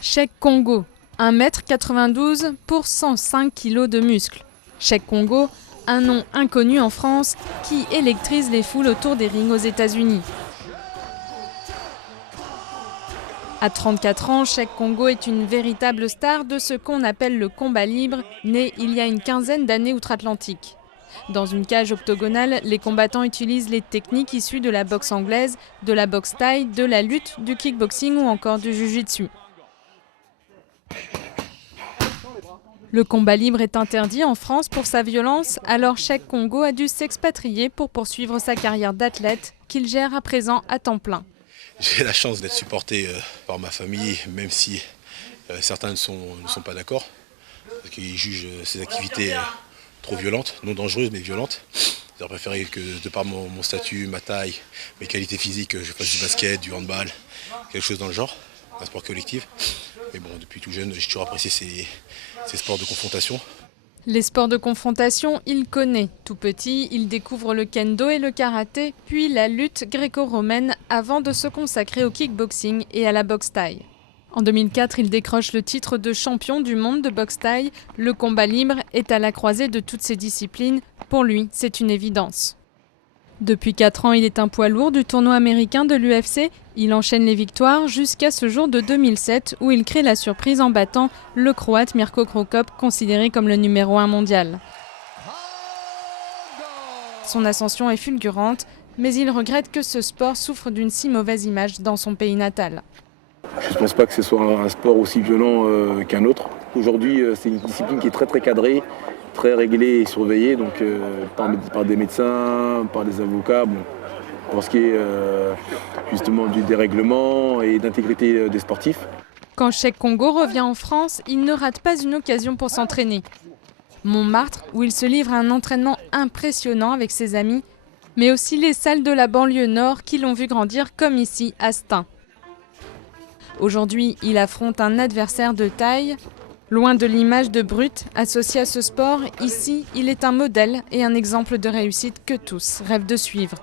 Cheikh Kongo, 1,92 m pour 105 kg de muscles. Cheikh Kongo, un nom inconnu en France qui électrise les foules autour des rings aux États-Unis. À 34 ans, Cheikh Kongo est une véritable star de ce qu'on appelle le combat libre, né il y a une quinzaine d'années outre-Atlantique. Dans une cage octogonale, les combattants utilisent les techniques issues de la boxe anglaise, de la boxe thaï, de la lutte, du kickboxing ou encore du jiu-jitsu. Le combat libre est interdit en France pour sa violence, alors Cheikh Kongo a dû s'expatrier pour poursuivre sa carrière d'athlète qu'il gère à présent à temps plein. J'ai la chance d'être supporté par ma famille, même si certains ne sont pas d'accord, parce qu'ils jugent ces activités trop violentes, non dangereuses mais violentes. Ils auraient préféré que, de par mon statut, ma taille, mes qualités physiques, je fasse du basket, du handball, quelque chose dans le genre, un sport collectif. Mais bon, depuis tout jeune, j'ai toujours apprécié ces sports de confrontation. Les sports de confrontation, il connaît. Tout petit, il découvre le kendo et le karaté, puis la lutte gréco-romaine avant de se consacrer au kickboxing et à la boxe thaï. En 2004, il décroche le titre de champion du monde de boxe thaï. Le combat libre est à la croisée de toutes ces disciplines. Pour lui, c'est une évidence. Depuis 4 ans, il est un poids lourd du tournoi américain de l'UFC. Il enchaîne les victoires jusqu'à ce jour de 2007 où il crée la surprise en battant le Croate Mirko Cro Cop, considéré comme le numéro 1 mondial. Son ascension est fulgurante, mais il regrette que ce sport souffre d'une si mauvaise image dans son pays natal. Je ne pense pas que ce soit un sport aussi violent qu'un autre. Aujourd'hui, c'est une discipline qui est très cadrée, très réglée et surveillée, donc par des médecins, par des avocats, pour ce qui est justement du dérèglement et d'intégrité des sportifs. Quand Cheikh Kongo revient en France, il ne rate pas une occasion pour s'entraîner. Montmartre, où il se livre à un entraînement impressionnant avec ses amis, mais aussi les salles de la banlieue nord qui l'ont vu grandir comme ici à Stein. Aujourd'hui, il affronte un adversaire de taille. Loin de l'image de brute associée à ce sport, ici, il est un modèle et un exemple de réussite que tous rêvent de suivre.